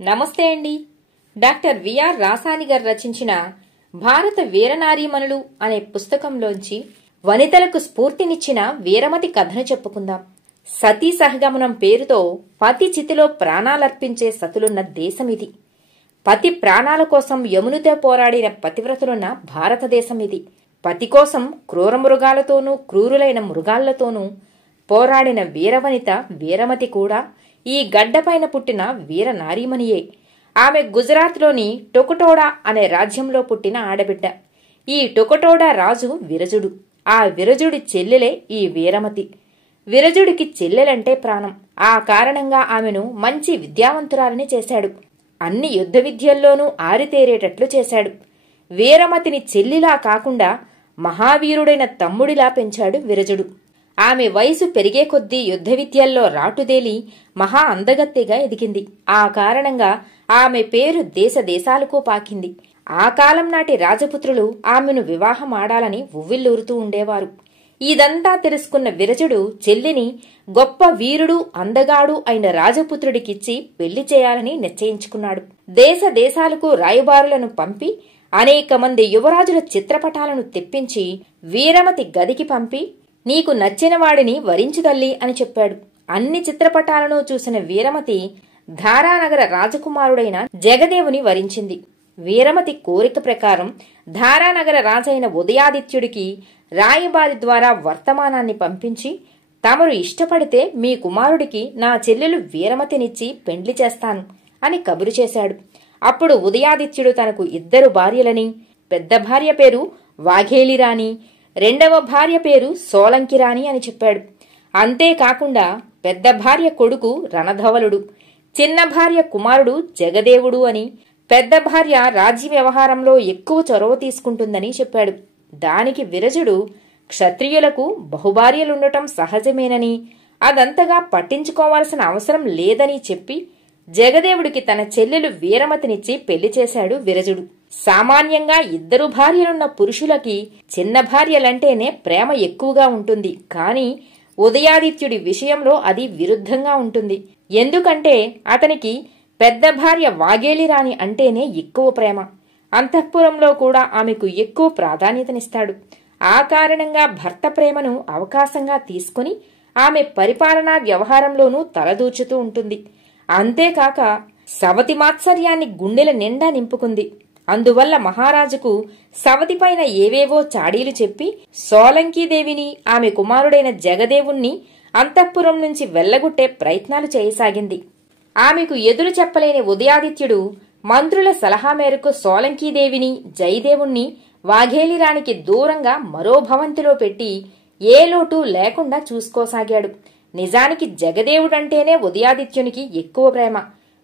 నమస్తే అండి. Doctor VR Rasani గారు రచించిన భారత వీరనారీమణులు అనే పుస్తకంలోంచి వనితలకు స్ఫూర్తినిచ్చిన వీరమతి కథను చెప్పుకుందాం. సతీ సహగమనం పేరుతో పతి చితిలో ప్రాణాలర్పించే సతులున్న దేశమిది. పతి ప్రాణాల కోసం యమునితో పోరాడిన పతివ్రతులున్న భారతదేశమిది. పతి కోసం క్రూరమృగాలతోనూ క్రూరులైన మృగాళ్లతోనూ పోరాడిన వీరవనిత వీరమతి కూడా ఈ గడ్డపైన పుట్టిన వీర నారీమణియే. ఆమె గుజరాత్లోని టొకటోడా అనే రాజ్యంలో పుట్టిన ఆడబిడ్డ. ఈ టొకటోడా రాజు విరజుడు. ఆ విరజుడి చెల్లెలే ఈ వీరమతి. విరజుడికి చెల్లెలంటే ప్రాణం. ఆ కారణంగా ఆమెను మంచి విద్యావంతురాలని చేశాడు. అన్ని యుద్ధ విద్యల్లోనూ ఆరితేరేటట్లు చేశాడు. వీరమతిని చెల్లిలా కాకుండా మహావీరుడైన తమ్ముడిలా పెంచాడు విరజుడు. ఆమె వయసు పెరిగే కొద్దీ యుద్ధ విద్యల్లో రాటుదేలి మహా అందగత్తెగా ఎదిగింది. ఆ కారణంగా ఆమె పేరు దేశ దేశాలకు పాకింది. ఆ కాలం నాటి రాజపుత్రులు ఆమెను వివాహం ఆడాలని ఉవ్విల్లూరుతూ ఉండేవారు. ఇదంతా తెలుసుకున్న విరజుడు చెల్లిని గొప్ప వీరుడు అందగాడు అయిన రాజపుత్రుడికిచ్చి పెళ్లి చేయాలని నిశ్చయించుకున్నాడు. దేశ దేశాలకు రాయబారులను పంపి అనేక మంది యువరాజుల చిత్రపటాలను తెప్పించి వీరమతి గదికి పంపి, నీకు నచ్చిన వాడిని వరించు తల్లి అని చెప్పాడు. అన్ని చిత్రపటాలను చూసిన వీరమతి ధారానగర రాజకుమారుడైన జగదేవుని వరించింది. వీరమతి కోరిక ప్రకారం ధారానగర రాజైన ఉదయాదిత్యుడికి రాయబారి ద్వారా వర్తమానాన్ని పంపించి, తమరు ఇష్టపడితే మీ కుమారుడికి నా చెల్లెలు వీరమతినిచ్చి పెండ్లి చేస్తాను అని కబురు చేశాడు. అప్పుడు ఉదయాదిత్యుడు తనకు 2 భార్యలని, పెద్ద భార్య పేరు వాఘేలిరాణి, రెండవ భార్య పేరు సోలంకిరాణి అని చెప్పాడు. అంతేకాకుండా పెద్ద భార్య కొడుకు రణధవలుడు, చిన్న భార్య కుమారుడు జగదేవుడు అని, పెద్ద భార్య రాజ్య వ్యవహారంలో ఎక్కువ చొరవ తీసుకుంటుందని చెప్పాడు. దానికి విరజుడు క్షత్రియులకు బహుభార్యలుండటం సహజమేనని, అదంతగా పట్టించుకోవాల్సిన అవసరం లేదని చెప్పి జగదేవుడికి తన చెల్లెలు వీరమతినిచ్చి పెళ్లి చేశాడు విరజుడు. సామాన్యంగా 2 భార్యలున్న పురుషులకి చిన్న భార్యలంటేనే ప్రేమ ఎక్కువగా ఉంటుంది. కానీ ఉదయాదిత్యుడి విషయంలో అది విరుద్ధంగా ఉంటుంది. ఎందుకంటే అతనికి పెద్ద భార్య వాఘేలిరాణి అంటేనే ఎక్కువ ప్రేమ. అంతఃపురంలో కూడా ఆమెకు ఎక్కువ ప్రాధాన్యతనిస్తాడు. ఆ కారణంగా భర్త ప్రేమను అవకాశంగా తీసుకుని ఆమె పరిపాలనా వ్యవహారంలోనూ తలదూర్చుతూ ఉంటుంది. అంతేకాక సవతి మాత్సర్యాన్ని గుండెల నిండా నింపుకుంది. అందువల్ల మహారాజుకు సవతిపైన ఏవేవో చాడీలు చెప్పి సోలంకీదేవిని, ఆమె కుమారుడైన జగదేవుణ్ణి అంతఃపురం నుంచి వెళ్లగొట్టే ప్రయత్నాలు చేయసాగింది. ఆమెకు ఎదురు చెప్పలేని ఉదయాదిత్యుడు మంత్రుల సలహా మేరకు సోలంకీదేవిని, జయదేవుణ్ణి వాఘేలిరానికి దూరంగా మరో భవంతిలో పెట్టి ఏ లోటు లేకుండా చూసుకోసాగాడు. నిజానికి జగదేవుడంటేనే ఉదయాదిత్యునికి ఎక్కువ ప్రేమ.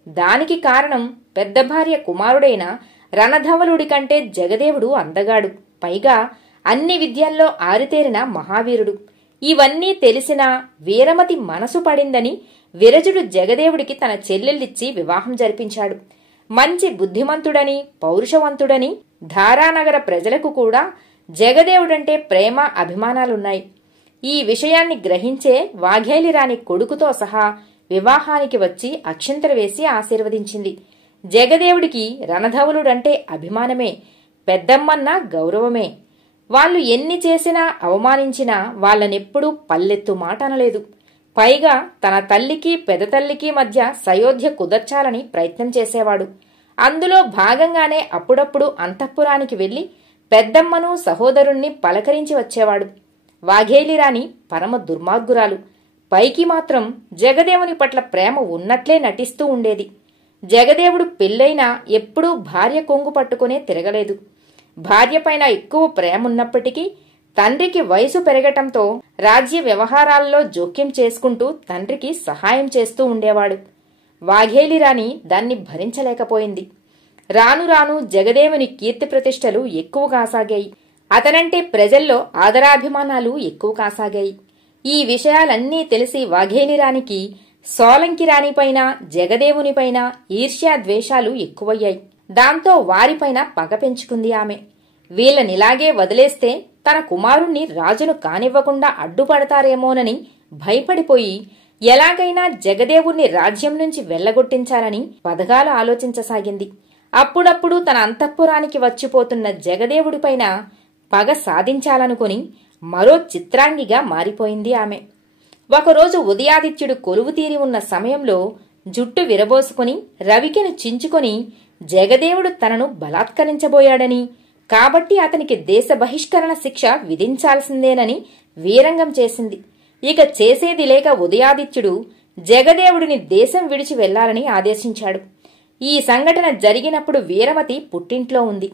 దానికి కారణం పెద్ద భార్య కుమారుడైన రణధవలుడి కంటే జగదేవుడు అందగాడు. పైగా అన్ని విద్యల్లో ఆరితేరిన మహావీరుడు. ఇవన్నీ తెలిసినా వీరమతి మనసు పడిందని విరజుడు జగదేవుడికి తన చెల్లెల్లిచ్చి వివాహం జరిపించాడు. మంచి బుద్ధిమంతుడని, పౌరుషవంతుడని ధారానగర ప్రజలకు కూడా జగదేవుడంటే ప్రేమ అభిమానాలున్నాయి. ఈ విషయాన్ని గ్రహించే వాఘేలిరాణి కొడుకుతో సహా వివాహానికి వచ్చి అక్షింతలు వేసి ఆశీర్వదించింది. జగదేవుడికి రణధవలుడంటే అభిమానమే, పెద్దమ్మన్నా గౌరవమే. వాళ్ళు ఎన్ని చేసినా అవమానించినా వాళ్ళనెప్పుడూ పల్లెత్తు మాట అనలేదు. పైగా తన తల్లికి పెదతల్లికి మధ్య సయోధ్య కుదర్చాలని ప్రయత్నం చేసేవాడు. అందులో భాగంగానే అప్పుడప్పుడు అంతఃపురానికి వెళ్లి పెద్దమ్మను సహోదరుణ్ణి పలకరించి వచ్చేవాడు. వాఘేలిరాణి పరమ దుర్మార్గురాలు. పైకి మాత్రం జగదేవుని పట్ల ప్రేమ ఉన్నట్లే నటిస్తూ ఉండేది. జగదేవుడు పెళ్ళైనా ఎప్పుడూ భార్య కొంగు పట్టుకునే తిరగలేదు. భార్యపైన ఎక్కువ ప్రేమున్నప్పటికీ తండ్రికి వయసు పెరగటంతో రాజ్య వ్యవహారాల్లో జోక్యం చేసుకుంటూ తండ్రికి సహాయం చేస్తూ ఉండేవాడు. వాఘేలిరాణి దాన్ని భరించలేకపోయింది. రాను రాను జగదేవుని కీర్తి ప్రతిష్టలు ఎక్కువ కాసాగాయి. అతనంటే ప్రజల్లో ఆదరాభిమానాలు ఎక్కువ కాసాగాయి. ఈ విషయాలన్నీ తెలిసి వాఘేలిరానికి సోలంకిరాణిపైన, జగదేవునిపైన ఈర్ష్యా ద్వేషాలు ఎక్కువయ్యాయి. దాంతో వారిపైన పగ పెంచుకుంది ఆమె. వీళ్ళనిలాగే వదిలేస్తే తన కుమారుణ్ణి రాజును కానివ్వకుండా అడ్డుపడతారేమోనని భయపడిపోయి ఎలాగైనా జగదేవుణ్ణి రాజ్యం నుంచి వెళ్లగొట్టించాలని పథకాలు ఆలోచించసాగింది. అప్పుడప్పుడు తన అంతఃపురానికి వచ్చిపోతున్న జగదేవుడిపైన పగ సాధించాలనుకుని మరో చిత్రాంగిగా మారిపోయింది ఆమె. ఒకరోజు ఉదయాదిత్యుడు కొలువుతీరి ఉన్న సమయంలో జుట్టు విరబోసుకుని రవికెను చించుకొని జగదేవుడు తనను బలాత్కరించబోయాడని, కాబట్టి అతనికి దేశ బహిష్కరణ శిక్ష విధించాల్సిందేనని వీరంగం చేసింది. ఇక చేసేది లేక ఉదయాదిత్యుడు జగదేవుడిని దేశం విడిచి వెళ్లాలని ఆదేశించాడు. ఈ సంఘటన జరిగినప్పుడు వీరమతి పుట్టింట్లో ఉంది.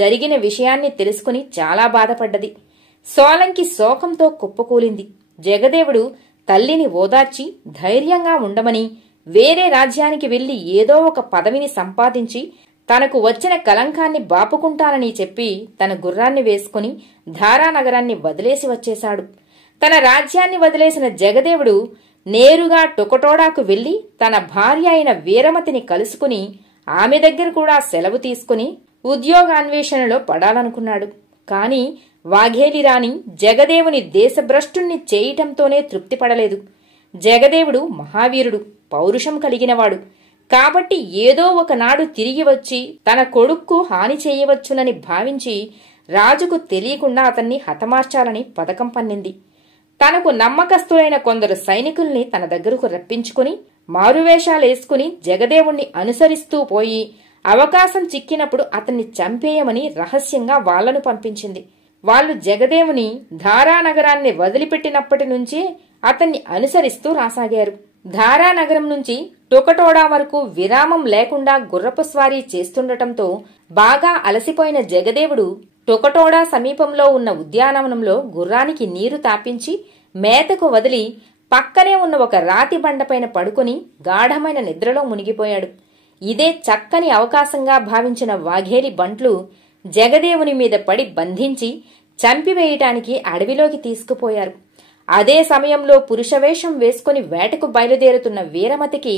జరిగిన విషయాన్ని తెలుసుకుని చాలా బాధపడ్డది. సోలంకి శోకంతో కుప్పకూలింది. జగదేవుడు తల్లిని ఓదార్చి ధైర్యంగా ఉండమని, వేరే రాజ్యానికి వెళ్లి ఏదో ఒక పదవిని సంపాదించి తనకు వచ్చిన కలంకాన్ని బాపుకుంటానని చెప్పి తన గుర్రాన్ని వేసుకుని ధారానగరాన్ని వదిలేసి వచ్చేశాడు. తన రాజ్యాన్ని వదిలేసిన జగదేవుడు నేరుగా టొకటోడాకు వెళ్లి తన భార్య అయిన వీరమతిని కలుసుకుని ఆమె దగ్గర కూడా సెలవు తీసుకుని ఉద్యోగాన్వేషణలో పడాలనుకున్నాడు. కాని వాఘేలి రాణి జగదేవుని దేశభ్రష్టుణ్ణి చేయటంతోనే తృప్తిపడలేదు. జగదేవుడు మహావీరుడు, పౌరుషం కలిగినవాడు. కాబట్టి ఏదో ఒకనాడు తిరిగి వచ్చి తన కొడుక్కు హాని చేయవచ్చునని భావించి రాజుకు తెలియకుండా అతన్ని హతమార్చాలని పథకం పన్నింది. తనకు నమ్మకస్తులైన కొందరు సైనికుల్ని తన దగ్గరకు రప్పించుకుని మారువేషాలేసుకుని జగదేవుణ్ణి అనుసరిస్తూ పోయి అవకాశం చిక్కినప్పుడు అతన్ని చంపేయమని రహస్యంగా వాళ్లను పంపించింది. వాళ్లు జగదేవుని ధారానగరాన్ని వదిలిపెట్టినప్పటి నుంచే అతన్ని అనుసరిస్తూ రాసాగారు. ధారానగరం నుంచి టొకటోడా వరకు విరామం లేకుండా గుర్రపు స్వారీ చేస్తుండటంతో బాగా అలసిపోయిన జగదేవుడు టొకటోడా సమీపంలో ఉన్న ఉద్యానవనంలో గుర్రానికి నీరు తాపించి మేతకు వదిలి పక్కనే ఉన్న ఒక రాతి బండపైన పడుకుని గాఢమైన నిద్రలో మునిగిపోయాడు. ఇదే చక్కని అవకాశంగా భావించిన వాఘేలి బంట్లు జగదేవుని మీద పడి బంధించి చంపివేయటానికి అడవిలోకి తీసుకుపోయారు. అదే సమయంలో పురుషవేషం వేసుకుని వేటకు బయలుదేరుతున్న వీరమతికి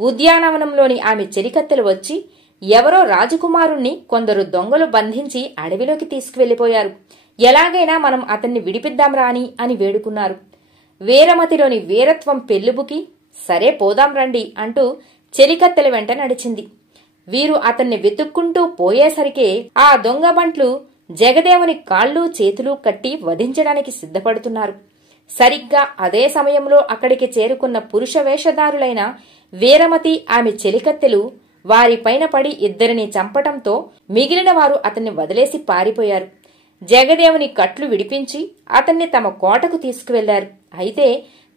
ఉద్యానవనంలోని ఆమె చెలికత్తెలు వచ్చి ఎవరో రాజకుమారుణ్ణి కొందరు దొంగలు బంధించి అడవిలోకి తీసుకువెళ్లిపోయారు, ఎలాగైనా మనం అతన్ని విడిపిద్దాం రాని అని వేడుకున్నారు. వీరమతిలోని వీరత్వం పెళ్లిబుకి సరే పోదాం రండి అంటూ చెలికత్తెల వెంట నడిచింది. వీరు అతన్ని వెతుక్కుంటూ పోయేసరికే ఆ దొంగ బంట్లు జగదేవుని కాళ్ళు చేతులు కట్టి వధించడానికి సిద్ధపడుతున్నారు. సరిగ్గా అదే సమయంలో అక్కడికి చేరుకున్న పురుష వేషధారులైన వీరమతి ఆమె చెలికత్తెలు వారిపైన పడి ఇద్దరిని చంపటంతో మిగిలిన వారు అతన్ని వదిలేసి పారిపోయారు. జగదేవుని కట్లు విడిపించి అతన్ని తమ కోటకు తీసుకువెళ్లారు. అయితే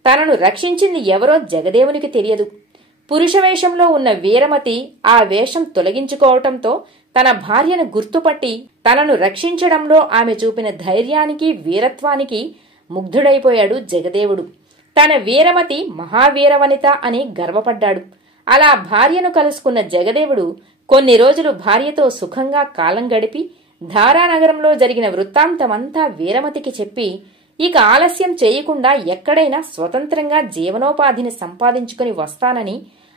తనను రక్షించింది ఎవరో జగదేవునికి తెలియదు. పురుషవేషంలో ఉన్న వీరమతి ఆ వేషం తొలగించుకోవటంతో తన భార్యను గుర్తుపట్టి తనను రక్షించడంలో ఆమె చూపిన ధైర్యానికి వీరత్వానికి ముగ్ధుడైపోయాడు జగదేవుడు. తన వీరమతి మహావీరవనిత అని గర్వపడ్డాడు. అలా భార్యను కలుసుకున్న జగదేవుడు కొన్ని రోజులు భార్యతో సుఖంగా కాలం గడిపి ధారానగరంలో జరిగిన వృత్తాంతమంతా వీరమతికి చెప్పి ఇక ఆలస్యం చేయకుండా ఎక్కడైనా స్వతంత్రంగా జీవనోపాధిని సంపాదించుకుని వస్తానని,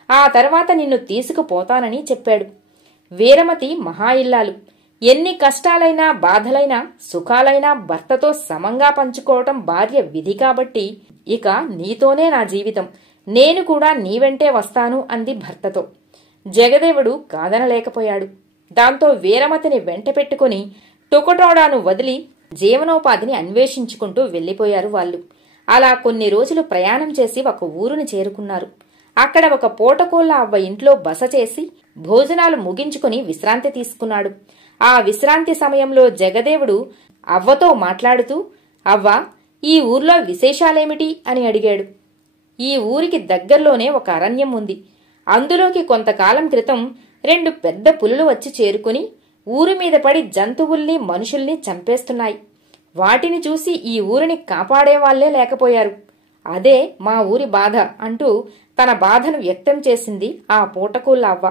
ఆ తర్వాత నిన్ను తీసుకుపోతానని చెప్పాడు. వీరమతి మహా ఇల్లాలు. ఎన్ని కష్టాలైనా బాధలైనా సుఖాలైనా భర్తతో సమంగా పంచుకోవటం భార్య విధి కాబట్టి ఇక నీతోనే నా జీవితం, నేను కూడా నీ వెంటే వస్తాను అంది భర్తతో. జగదేవుడు కాదనలేకపోయాడు. దాంతో వీరమతిని వెంట పెట్టుకుని టొకటోడాను వదిలి జీవనోపాధిని అన్వేషించుకుంటూ వెళ్లిపోయారు వాళ్ళు. అలా కొన్ని రోజులు ప్రయాణం చేసి ఒక ఊరుని చేరుకున్నారు. అక్కడ ఒక పూటకోళ్ల అవ్వ ఇంట్లో బస చేసి భోజనాలు ముగించుకుని విశ్రాంతి తీసుకున్నాడు. ఆ విశ్రాంతి సమయంలో జగదేవుడు అవ్వతో మాట్లాడుతూ, అవ్వ, ఈ ఊర్లో విశేషాలేమిటి అని అడిగాడు. ఈ ఊరికి దగ్గర్లోనే ఒక అరణ్యం ఉంది. అందులోకి కొంతకాలం క్రితం 2 పెద్ద పులులు వచ్చి చేరుకుని ఊరి మీద పడి జంతువుల్ని మనుషుల్ని చంపేస్తున్నాయి. వాటిని చూసి ఈ ఊరిని కాపాడేవాళ్లే లేకపోయారు. అదే మా ఊరి బాధ అంటూ తన బాధను వ్యక్తం చేసింది ఆ పూటకోళ్ల అవ్వ.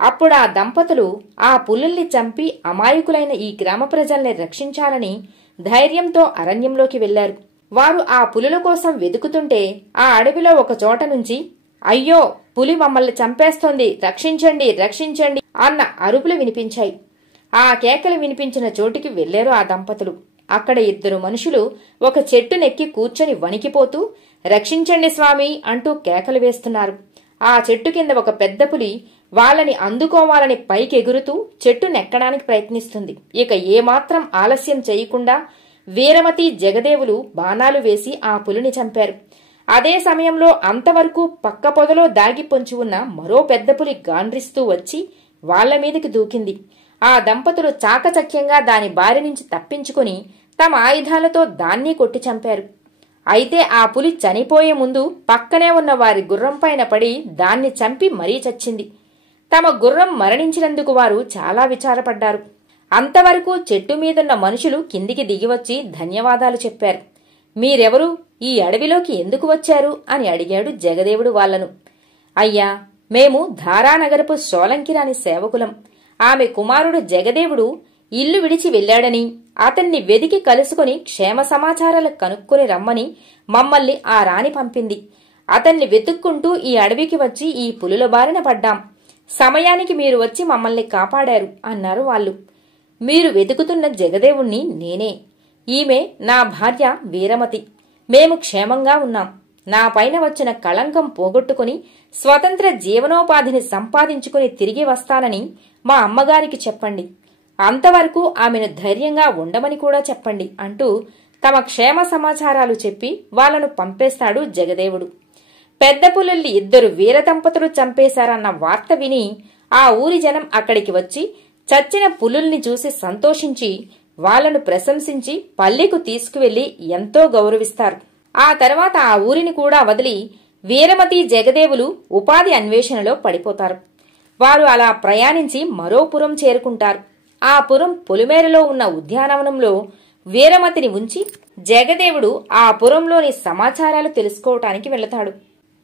అప్పుడు ఆ దంపతులు ఆ పులుల్ని చంపి అమాయకులైన ఈ గ్రామ ప్రజల్ని రక్షించాలని ధైర్యంతో అరణ్యంలోకి వెళ్లారు. వారు ఆ పులుల కోసం వెతుకుతుంటే ఆ అడవిలో ఒక చోట నుంచి అయ్యో, పులి మమ్మల్ని చంపేస్తోంది, రక్షించండి రక్షించండి అన్న అరుపులు వినిపించాయి. ఆ కేకలు వినిపించిన చోటికి వెళ్లారు ఆ దంపతులు. అక్కడ 2 మనుషులు ఒక చెట్టునెక్కి కూర్చొని వణికిపోతూ రక్షించండి స్వామి అంటూ కేకలు వేస్తున్నారు. ఆ చెట్టు కింద ఒక పెద్ద పులి వాళ్ళని అందుకోవాలని పైకెగురుతూ చెట్టు నెక్కడానికి ప్రయత్నిస్తుంది. ఇక ఏమాత్రం ఆలస్యం చేయకుండా వీరమతి, జగదేవులు బాణాలు వేసి ఆ పులిని చంపారు. అదే సమయంలో అంతవరకు పక్క పొదలో దాగి పొంచి ఉన్న మరో పెద్ద పులి గాండ్రిస్తూ వచ్చి వాళ్ల మీదకి దూకింది. ఆ దంపతులు చాకచక్యంగా దాని బారి నుంచి తప్పించుకుని తమ ఆయుధాలతో దాన్ని కొట్టి చంపారు. అయితే ఆ పులి చనిపోయే ముందు పక్కనే ఉన్న వారి గుర్రంపైన పడి దాన్ని చంపి మరీ చచ్చింది. తమ గుర్రం మరణించినందుకు వారు చాలా విచారపడ్డారు. అంతవరకు చెట్టు మీదున్న మనుషులు కిందికి దిగివచ్చి ధన్యవాదాలు చెప్పారు. మీరెవరు, ఈ అడవిలోకి ఎందుకు వచ్చారు అని అడిగాడు జగదేవుడు వాళ్లను. అయ్యా, మేము ధారానగరపు సోలంకిరాని సేవకులం. ఆమె కుమారుడు జగదేవుడు ఇల్లు విడిచి వెళ్లాడని, అతన్ని వెదికి కలుసుకుని క్షేమ సమాచారాలు కనుక్కొని రమ్మని మమ్మల్ని ఆ రాణి పంపింది. అతన్ని వెతుక్కుంటూ ఈ అడవికి వచ్చి ఈ పులుల బారిన పడ్డాం. సమయానికి మీరు వచ్చి మమ్మల్ని కాపాడారు అన్నారు వాళ్ళు. మీరు వెతుకుతున్న జగదేవుణ్ణి నేనే. ఈమె నా భార్య వీరమతి. మేము క్షేమంగా ఉన్నాం. నా పైన వచ్చిన కళంకం పోగొట్టుకుని స్వతంత్ర జీవనోపాధిని సంపాదించుకుని తిరిగి వస్తానని మా అమ్మగారికి చెప్పండి. అంతవరకు ఆమెను ధైర్యంగా ఉండమని కూడా చెప్పండి అంటూ తమ క్షేమ సమాచారాలు చెప్పి వాళ్లను పంపేస్తాడు జగదేవుడు. పెద్ద పులుల్ని 2 వీర దంపతులు చంపేశారన్న వార్త విని ఆ ఊరి జనం అక్కడికి వచ్చి చచ్చిన పులుల్ని చూసి సంతోషించి వాళ్లను ప్రశంసించి పల్లెకు తీసుకువెళ్లి ఎంతో గౌరవిస్తారు. ఆ తర్వాత ఆ ఊరిని కూడా వదిలి వీరమతి, జగదేవులు ఉపాధి అన్వేషణలో పడిపోతారు. వారు అలా ప్రయాణించి మరో పురం చేరుకుంటారు. ఆ పురం పొలిమేరలో ఉన్న ఉద్యానవనంలో వీరమతిని ఉంచి జగదేవుడు ఆ పురంలోని సమాచారాలు తెలుసుకోవటానికి వెళతాడు.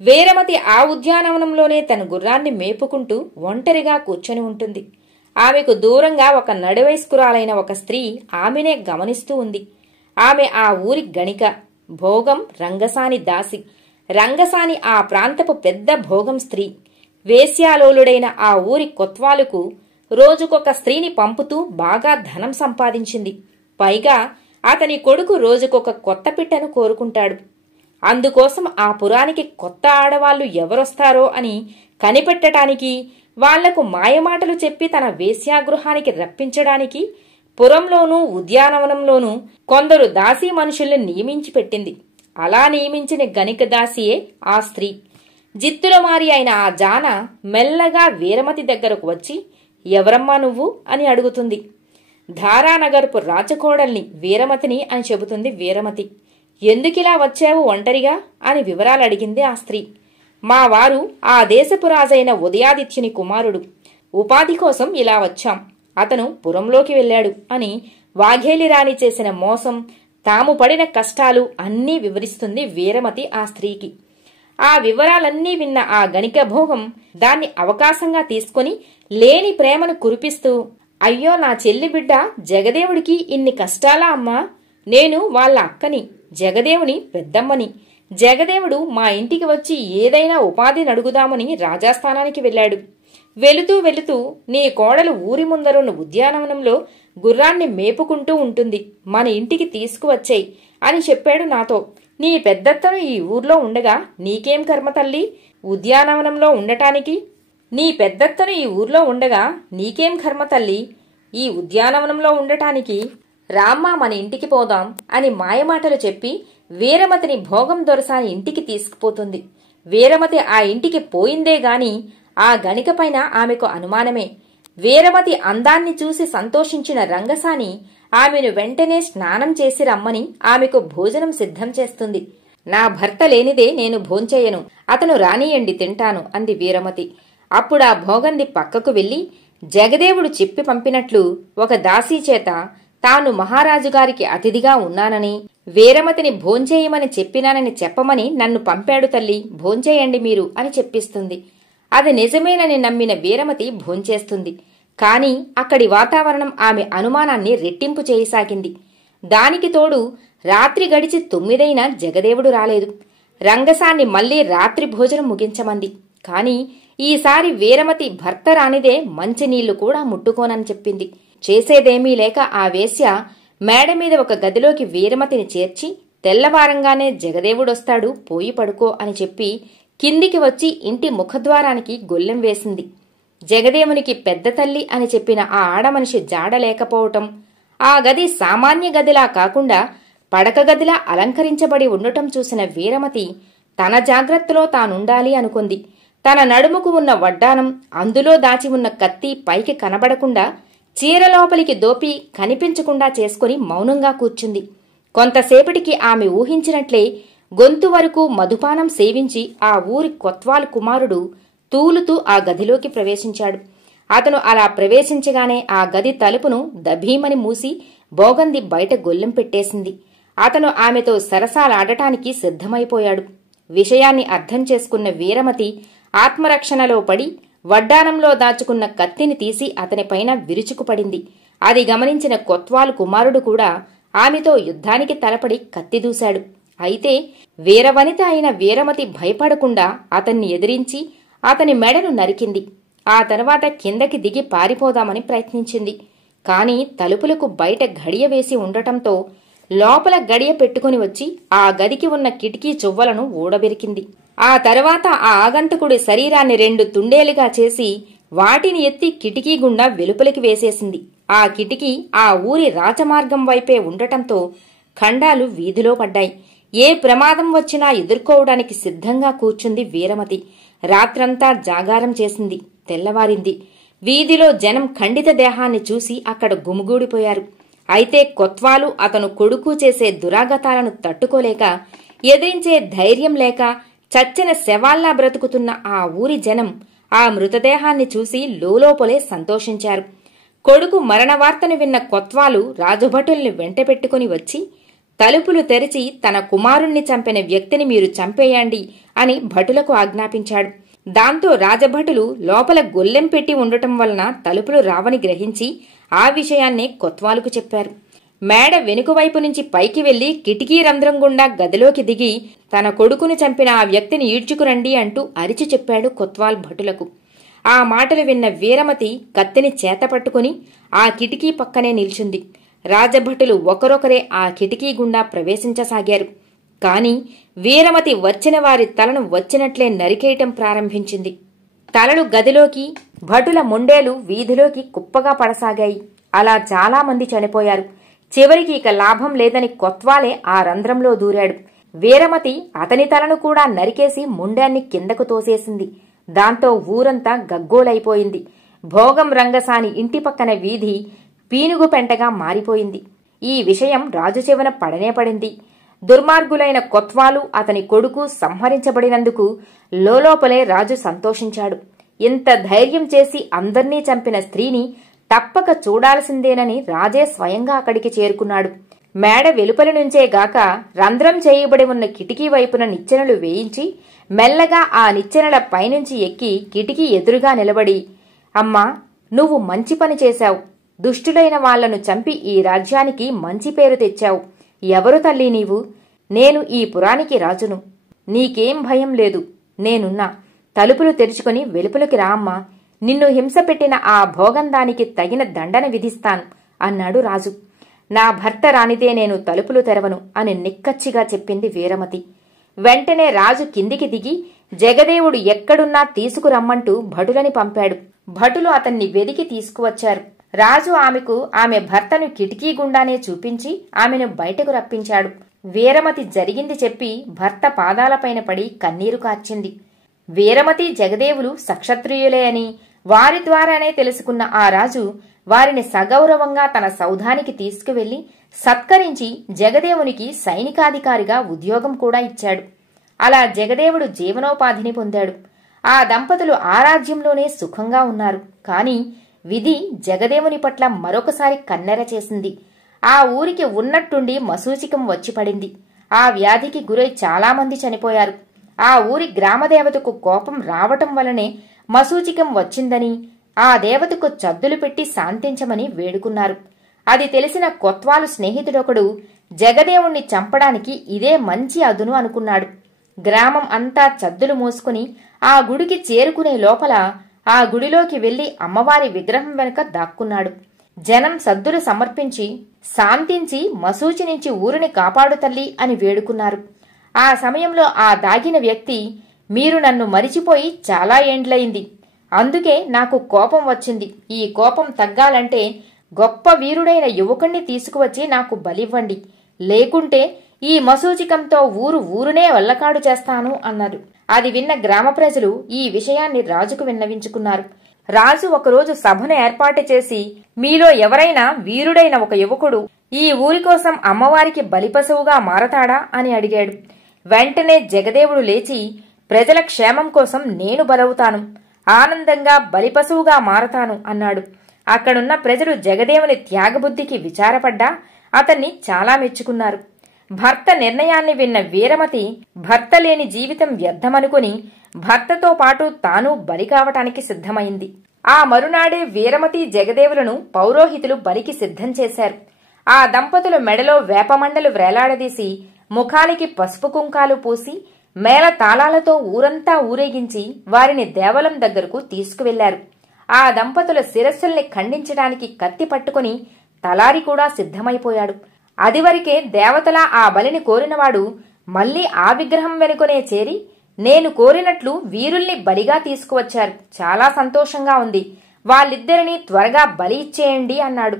వీరమతి ఆ ఉద్యానవనంలోనే తన గుర్రాన్ని మేపుకుంటూ ఒంటరిగా కూర్చొని ఉంటుంది. ఆమెకు దూరంగా ఒక నడివయస్కురాలైన ఒక స్త్రీ ఆమెనే గమనిస్తూ ఉంది. ఆమె ఆ ఊరి గణిక. భోగం రంగసాని దాసి. రంగసాని ఆ ప్రాంతపు పెద్ద భోగం స్త్రీ. వేశ్యాలోలుడైన ఆ ఊరి కొత్వాలుకు రోజుకొక స్త్రీని పంపుతూ బాగా ధనం సంపాదించింది. పైగా అతని కొడుకు రోజుకొక కొత్త పిట్టను కోరుకుంటాడు. అందుకోసం ఆ పురానికి కొత్త ఆడవాళ్లు ఎవరొస్తారో అని కనిపెట్టడానికి, వాళ్లకు మాయమాటలు చెప్పి తన వేశ్యాగృహానికి రప్పించడానికి పురంలోనూ ఉద్యానవనంలోనూ కొందరు దాసీ మనుషుల్ని నియమించి పెట్టింది. అలా నియమించిన గణిక దాసియే ఆ స్త్రీ. జిత్తులమారి అయిన ఆ జాన మెల్లగా వీరమతి దగ్గరకు వచ్చి, ఎవరమ్మా నువ్వు అని అడుగుతుంది. ధారానగర్పు రాజకోడల్ని వీరమతిని అని చెబుతుంది వీరమతి. ఎందుకిలా వచ్చావు ఒంటరిగా అని వివరాలు అడిగింది ఆ స్త్రీ. మా వారు ఆ దేశపు రాజైన ఉదయాదిత్యుని కుమారుడు. ఉపాధి కోసం ఇలా వచ్చాం. అతను పురంలోకి వెళ్లాడు అని వాఘేలి రాణి చేసిన మోసం, తాము పడిన కష్టాలు అన్నీ వివరిస్తుంది వీరమతి ఆ స్త్రీకి. ఆ వివరాలన్నీ విన్న ఆ గణిక భోగం దాన్ని అవకాశంగా తీసుకుని లేని ప్రేమను కురిపిస్తూ, అయ్యో నా చెల్లి బిడ్డ జగదేవుడికి ఇన్ని కష్టాలా అమ్మా? నేను వాళ్ళ అక్కని, జగదేవుని పెద్దమ్మని. జగదేవుడు మా ఇంటికి వచ్చి ఏదైనా ఉపాధిని అడుగుదామని రాజాస్థానానికి వెళ్లాడు. వెళుతూ వెళుతూ నీ కోడలు ఊరి ముందరున్న ఉద్యానవనంలో గుర్రాన్ని మేపుకుంటూ ఉంటుంది, మన ఇంటికి తీసుకువచ్చేయి అని చెప్పాడు నాతో. నీ పెద్దత్తను ఈ ఊర్లో ఉండగా నీకేం కర్మ తల్లి ఉద్యానవనంలో ఉండటానికి? నీ పెద్దత్తను ఈ ఊర్లో ఉండగా నీకేం కర్మ తల్లి ఈ ఉద్యానవనంలో ఉండటానికి? రామ్మా మన ఇంటికి పోదాం అని మాయమాటలు చెప్పి వీరమతిని భోగం దొరసాని ఇంటికి తీసుకుపోతుంది. వీరమతి ఆ ఇంటికి పోయిందే గాని ఆ గణికపైన ఆమెకు అనుమానమే. వీరమతి అందాన్ని చూసి సంతోషించిన రంగసాని ఆమెను వెంటనే స్నానం చేసి రమ్మని ఆమెకు భోజనం సిద్ధం చేస్తుంది. నా భర్త లేనిదే నేను భోంచేయను, అతను రానియండి తింటాను అంది వీరమతి. అప్పుడా భోగంది పక్కకు వెళ్లి జగదేవుడు చెప్పి పంపినట్లు ఒక దాసీ చేత తాను మహారాజుగారికి అతిథిగా ఉన్నానని, వీరమతిని భోంచేయమని చెప్పినానని చెప్పమని నన్ను పంపాడు తల్లి, భోంచేయండి మీరు అని చెప్పిస్తుంది. అది నిజమేనని నమ్మిన వీరమతి భోంచేస్తుంది. కాని అక్కడి వాతావరణం ఆమె అనుమానాన్ని రెట్టింపు చేయసాగింది. దానికి తోడు రాత్రి గడిచి 9 జగదేవుడు రాలేదు. రంగసాన్ని మళ్లీ రాత్రి భోజనం ముగించమంది. కాని ఈసారి వీరమతి భర్త రానిదే మంచినీళ్లు కూడా ముట్టుకోనని చెప్పింది. చేసేదేమీ లేక ఆ వేశ్య మేడ మీద ఒక గదిలోకి వీరమతిని చేర్చి తెల్లవారంగానే జగదేవుడొస్తాడు, పోయి పడుకో అని చెప్పి కిందికి వచ్చి ఇంటి ముఖద్వారానికి గొల్లెం వేసింది. జగదేవునికి పెద్ద తల్లి అని చెప్పిన ఆ ఆడమనిషి జాడలేకపోవటం, ఆ గది సామాన్య గదిలా కాకుండా పడక గదిలా అలంకరించబడి ఉండటం చూసిన వీరమతి తన జాగ్రత్తలో తానుండాలి అనుకుంది. తన నడుముకు ఉన్న వడ్డానం, అందులో దాచి ఉన్న కత్తి పైకి కనబడకుండా చీర లోపలికి దోపి కనిపించకుండా చేసుకుని మౌనంగా కూర్చుంది. కొంతసేపటికి ఆమె ఊహించినట్లే గొంతు వరకు మధుపానం సేవించి ఆ ఊరి కొత్వాల్ కుమారుడు తూలుతూ ఆ గదిలోకి ప్రవేశించాడు. అతను అలా ప్రవేశించగానే ఆ గది తలుపును దభీమని మూసి బోగంది బయట గొల్లెం పెట్టేసింది. అతను ఆమెతో సరసాలాడటానికి సిద్ధమైపోయాడు. విషయాన్ని అర్థం చేసుకున్న వీరమతి ఆత్మరక్షణలో పడి వడ్డానంలో దాచుకున్న కత్తిని తీసి అతనిపైన విరుచుకుపడింది. అది గమనించిన కొత్వాల్ కుమారుడు కూడా ఆమెతో యుద్ధానికి తలపడి కత్తి దూశాడు. అయితే వీరవనిత అయిన వీరమతి భయపడకుండా అతన్ని ఎదిరించి అతని మెడను నరికింది. ఆ తర్వాత కిందకి దిగి పారిపోదామని ప్రయత్నించింది. కాని తలుపులకు బయట గడియ వేసి ఉండటంతో లోపల గడియ పెట్టుకుని వచ్చి ఆ గదికి ఉన్న కిటికీ చువ్వలను ఊడబెరికింది. ఆ తర్వాత ఆ ఆగంతకుడి శరీరాన్ని 2 తుండేలుగా చేసి వాటిని ఎత్తి కిటికీ గుండా వెలుపలికి వేసేసింది. ఆ కిటికీ ఆ ఊరి రాజమార్గం వైపే ఉండటంతో ఖండాలు వీధిలో పడ్డాయి. ఏ ప్రమాదం వచ్చినా ఎదుర్కోవడానికి సిద్ధంగా కూర్చుంది వీరమతి. రాత్రంతా జాగారం చేసింది. తెల్లవారింది. వీధిలో జనం ఖండిత దేహాన్ని చూసి అక్కడ గుమిగూడిపోయారు. అయితే కొత్వాలు అతను కొడుకు చేసే దురాగతాలను తట్టుకోలేక, ఎదిరించే ధైర్యం లేక చచ్చిన శవాల్లా బ్రతుకుతున్న ఆ ఊరి జనం ఆ మృతదేహాన్ని చూసి లోలోపలే సంతోషించారు. కొడుకు మరణ వార్తను విన్న కొత్వాలు రాజభటుల్ని వెంటపెట్టుకుని వచ్చి తలుపులు తెరిచి తన కుమారుణ్ణి చంపిన వ్యక్తిని మీరు చంపేయండి అని భటులకు ఆజ్ఞాపించాడు. దాంతో రాజభటులు లోపల గొల్లెం పెట్టి ఉండటం వలన తలుపులు రావని గ్రహించి ఆ విషయాన్నే కొత్వాలుకు చెప్పారు. మేడ వెనుకవైపు నుంచి పైకి వెళ్లి కిటికీ రంధ్రం గుండా గదిలోకి దిగి తన కొడుకుని చంపిన ఆ వ్యక్తిని ఈడ్చుకురండి అంటూ అరిచి చెప్పాడు కొత్వాల్ భటులకు. ఆ మాటలు విన్న వీరమతి కత్తిని చేతపట్టుకుని ఆ కిటికీ పక్కనే నిల్చుంది. రాజభటులు ఒకరొకరే ఆ కిటికీ గుండా ప్రవేశించసాగారు. కాని వీరమతి వచ్చిన వారి తలను వచ్చినట్లే నరికేయటం ప్రారంభించింది. తలలు గదిలోకి, భటుల ముండేలు వీధిలోకి కుప్పగా పడసాగాయి. అలా చాలామంది చనిపోయారు. చివరికి ఇక లాభం లేదని కొత్వాలే ఆ రంధ్రంలో దూరాడు. వీరమతి అతని తలను కూడా నరికేసి ముండాన్ని కిందకు తోసేసింది. దాంతో ఊరంతా గగ్గోలైపోయింది. భోగం రంగసాని ఇంటి పక్కన వీధి పీనుగు పెంటగా మారిపోయింది. ఈ విషయం రాజు చెవిన పడనే పడింది. దుర్మార్గులైన కొత్వాలు అతని కొడుకు సంహరించబడినందుకు లోలోపలే రాజు సంతోషించాడు. ఇంత ధైర్యం చేసి అందర్నీ చంపిన స్త్రీని తప్పక చూడాల్సిందేనని రాజే స్వయంగా అక్కడికి చేరుకున్నాడు. మేడ వెలుపలి నుంచేగాక రంధ్రం చేయబడి ఉన్న కిటికీ వైపున నిచ్చెనలు వేయించి మెల్లగా ఆ నిచ్చెనల పైనుంచి ఎక్కి కిటికీ ఎదురుగా నిలబడి, అమ్మా, నువ్వు మంచి పని చేశావు. దుష్టులైన వాళ్లను చంపి ఈ రాజ్యానికి మంచి పేరు తెచ్చావు. ఎవరు తల్లి నీవు? నేను ఈ పురానికి రాజును. నీకేం భయం లేదు, నేనున్నా. తలుపులు తెరుచుకుని వెలుపలికి రా అమ్మా. నిన్ను హింస పెట్టిన ఆ భోగందానికి తగిన దండన విధిస్తాను అన్నాడు రాజు. నా భర్త రానిదే నేను తలుపులు తెరవను అని నిక్కచ్చిగా చెప్పింది వీరమతి. వెంటనే రాజు కిందికి దిగి జగదేవుడు ఎక్కడున్నా తీసుకురమ్మంటూ భటులని పంపాడు. భటులు అతన్ని వెదికి తీసుకువచ్చారు. రాజు ఆమెకు ఆమె భర్తను కిటికీ గుండానే చూపించి ఆమెను బయటకు రప్పించాడు. వీరమతి జరిగింది చెప్పి భర్త పాదాలపైన పడి కన్నీరు కార్చింది. వీరమతి జగదేవులు సక్షత్రియులే అని వారి ద్వారానే తెలుసుకున్న ఆ రాజు వారిని సగౌరవంగా తన సౌధానికి తీసుకువెళ్లి సత్కరించి జగదేవునికి సైనికాధికారిగా ఉద్యోగం కూడా ఇచ్చాడు. అలా జగదేవుడు జీవనోపాధిని పొందాడు. ఆ దంపతులు ఆ రాజ్యంలోనే సుఖంగా ఉన్నారు. కాని విధి జగదేవుని పట్ల మరొకసారి కన్నెర చేసింది. ఆ ఊరికి ఉన్నట్టుండి మశూచికం వచ్చి పడింది. ఆ వ్యాధికి గురై చాలామంది చనిపోయారు. ఆ ఊరి గ్రామదేవతకు కోపం రావటం వలనే మశూచికం వచ్చిందని ఆ దేవతకు చద్దులు పెట్టి శాంతించమని వేడుకున్నారు. అది తెలిసిన కొత్వాలు స్నేహితుడొకడు జగదేవుణ్ణి చంపడానికి ఇదే మంచి అదును అనుకున్నాడు. గ్రామం అంతా చద్దులు మోసుకుని ఆ గుడికి చేరుకునే లోపల ఆ గుడిలోకి వెళ్లి అమ్మవారి విగ్రహం వెనుక దాక్కున్నాడు. జనం సద్దులు సమర్పించి శాంతించి మసూచి నుంచి ఊరిని కాపాడు తల్లి అని వేడుకున్నారు. ఆ సమయంలో ఆ దాగిన వ్యక్తి, మీరు నన్ను మరిచిపోయి చాలా ఏండ్లయింది, అందుకే నాకు కోపం వచ్చింది. ఈ కోపం తగ్గాలంటే గొప్ప వీరుడైన యువకుణ్ణి తీసుకువచ్చి నాకు బలివ్వండి, లేకుంటే ఈ మసూచికంతో ఊరునే వల్లకాడు చేస్తాను అన్నారు. అది విన్న గ్రామ ప్రజలు ఈ విషయాన్ని రాజుకు విన్నవించుకున్నారు. రాజు ఒకరోజు సభను ఏర్పాటు చేసి, మీలో ఎవరైనా వీరుడైన ఒక యువకుడు ఈ ఊరి కోసం అమ్మవారికి బలిపశువుగా మారతాడా అని అడిగాడు. వెంటనే జగదేవుడు లేచి, ప్రజల క్షేమం కోసం నేను బలవుతాను, ఆనందంగా బలిపశువుగా మారతాను అన్నాడు. అక్కడున్న ప్రజలు జగదేవుని త్యాగబుద్ధికి విచారపడ్డా అతన్ని చాలా మెచ్చుకున్నారు. భర్త నిర్ణయాన్ని విన్న వీరమతి భర్త లేని జీవితం వ్యర్థమనుకుని భర్తతో పాటు తాను బలి కావటానికి సిద్ధమైంది. ఆ మరునాడే వీరమతి జగదేవులను పౌరోహితులు బలికి సిద్ధం చేశారు. ఆ దంపతులు మెడలో వేపమండలు వ్రేలాడదీసి ముఖానికి పసుపు కుంకాలు పూసి మేళ తాళాలతో ఊరంతా ఊరేగించి వారిని దేవలం దగ్గరకు తీసుకువెళ్లారు. ఆ దంపతుల శిరస్సుల్ని ఖండించడానికి కత్తి పట్టుకుని తలారి కూడా సిద్ధమైపోయాడు. అదివరకే దేవతలా ఆ బలిని కోరినవాడు మళ్లీ ఆ విగ్రహం వెనుకనే చేరి, నేను కోరినట్లు వీరుల్ని బలిగా తీసుకువచ్చారు, చాలా సంతోషంగా ఉంది, వాళ్ళిద్దరినీ త్వరగా బలి ఇచ్చేయండి అన్నాడు.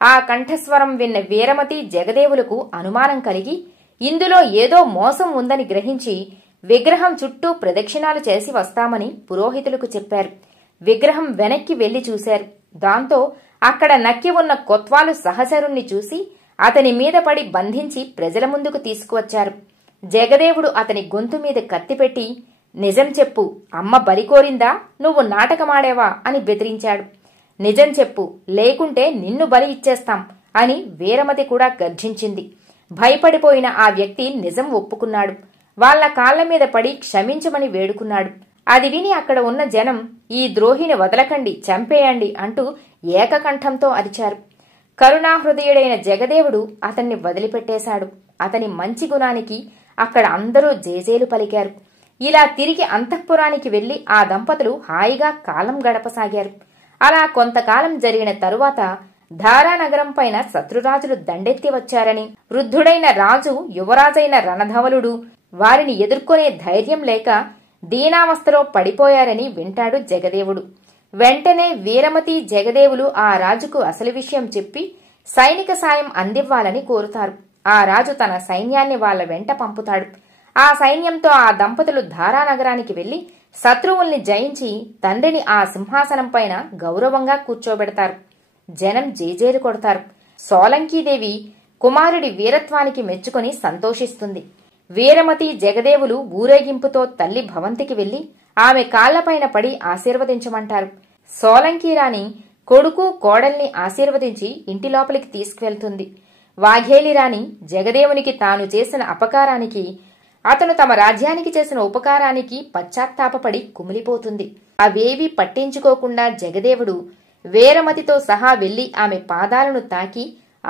ఆ కంఠస్వరం విన్న వీరమతి జగదేవులకు అనుమానం కలిగి ఇందులో ఏదో మోసం ఉందని గ్రహించి విగ్రహం చుట్టూ ప్రదక్షిణాలు చేసి వస్తామని పురోహితులకు చెప్పారు. విగ్రహం వెనక్కి వెళ్లి చూశారు. దాంతో అక్కడ నక్కి ఉన్న కొత్వాలు సహచరుణ్ణి చూసి అతని మీద పడి బంధించి ప్రజల ముందుకు తీసుకువచ్చారు. జగదేవుడు అతని గొంతు మీద కత్తిపెట్టి, నిజం చెప్పు, అమ్మ బలి కోరిందా, నువ్వు నాటకమాడేవా అని బెదిరించాడు. నిజం చెప్పు, లేకుంటే నిన్ను బలి ఇచ్చేస్తాం అని వీరమతి కూడా గర్జించింది. భయపడిపోయిన ఆ వ్యక్తి నిజం ఒప్పుకున్నాడు. వాళ్ల కాళ్ల మీద పడి క్షమించమని వేడుకున్నాడు. అది విని అక్కడ ఉన్న జనం, ఈ ద్రోహిని వదలకండి, చంపేయండి అంటూ ఏకకంఠంతో అరిచారు. కరుణాహృదయుడైన జగదేవుడు అతన్ని వదిలిపెట్టేశాడు. అతని మంచి గుణానికి అక్కడ అందరూ జేజేలు పలికారు. ఇలా తిరిగి అంతఃపురానికి వెళ్లి ఆ దంపతులు హాయిగా కాలం గడపసాగారు. అలా కొంతకాలం జరిగిన తరువాత ధారానగరం పైన శత్రురాజులు దండెత్తి వచ్చారని, వృద్ధుడైన రాజు యువరాజైన రణధవలుడు వారిని ఎదుర్కొనే ధైర్యం లేక దీనావస్థలో పడిపోయారని వింటాడు జగదేవుడు. వెంటనే వీరమతి జగదేవులు ఆ రాజుకు అసలు విషయం చెప్పి సైనిక సాయం అందివ్వాలని కోరుతారు. ఆ రాజు తన సైన్యాన్ని వాళ్ల వెంట పంపుతాడు. ఆ సైన్యంతో ఆ దంపతులు ధారానగరానికి వెళ్లి శత్రువుల్ని జయించి తండ్రిని ఆ సింహాసనం పైన గౌరవంగా కూర్చోబెడతారు. జనం జేజేలు కొడతారు. సోలంకీదేవి కుమారుడి వీరత్వానికి మెచ్చుకుని సంతోషిస్తుంది. వీరమతి జగదేవులు ఊరేగింపుతో తల్లి భవంతికి వెళ్లి ఆమె కాళ్లపైన పడి ఆశీర్వదించమంటారు. సోలంకీరాణి కొడుకు కోడల్ని ఆశీర్వదించి ఇంటి లోపలికి తీసుకువెళ్తుంది. వాఘేలిరాణి జగదేవునికి తాను చేసిన అపకారానికి, అతను తమ రాజ్యానికి చేసిన ఉపకారానికి పశ్చాత్తాపపడి కుమిలిపోతుంది. అవేవీ పట్టించుకోకుండా జగదేవుడు వీరమతితో సహా వెళ్లి ఆమె పాదాలను తాకి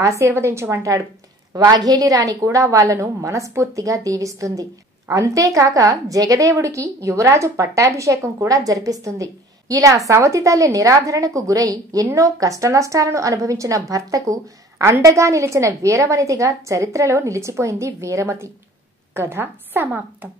ఆశీర్వదించమంటాడు. వాఘేలిరాణి కూడా వాళ్లను మనస్ఫూర్తిగా దీవిస్తుంది. అంతేకాక జగదేవుడికి యువరాజు పట్టాభిషేకం కూడా జరిపిస్తుంది. ఇలా సవతి తల్లి నిరాధరణకు గురై ఎన్నో కష్టనష్టాలను అనుభవించిన భర్తకు అండగా నిలిచిన వీరవనితిగా చరిత్రలో నిలిచిపోయింది వీరమతి. కథ సమాప్తం.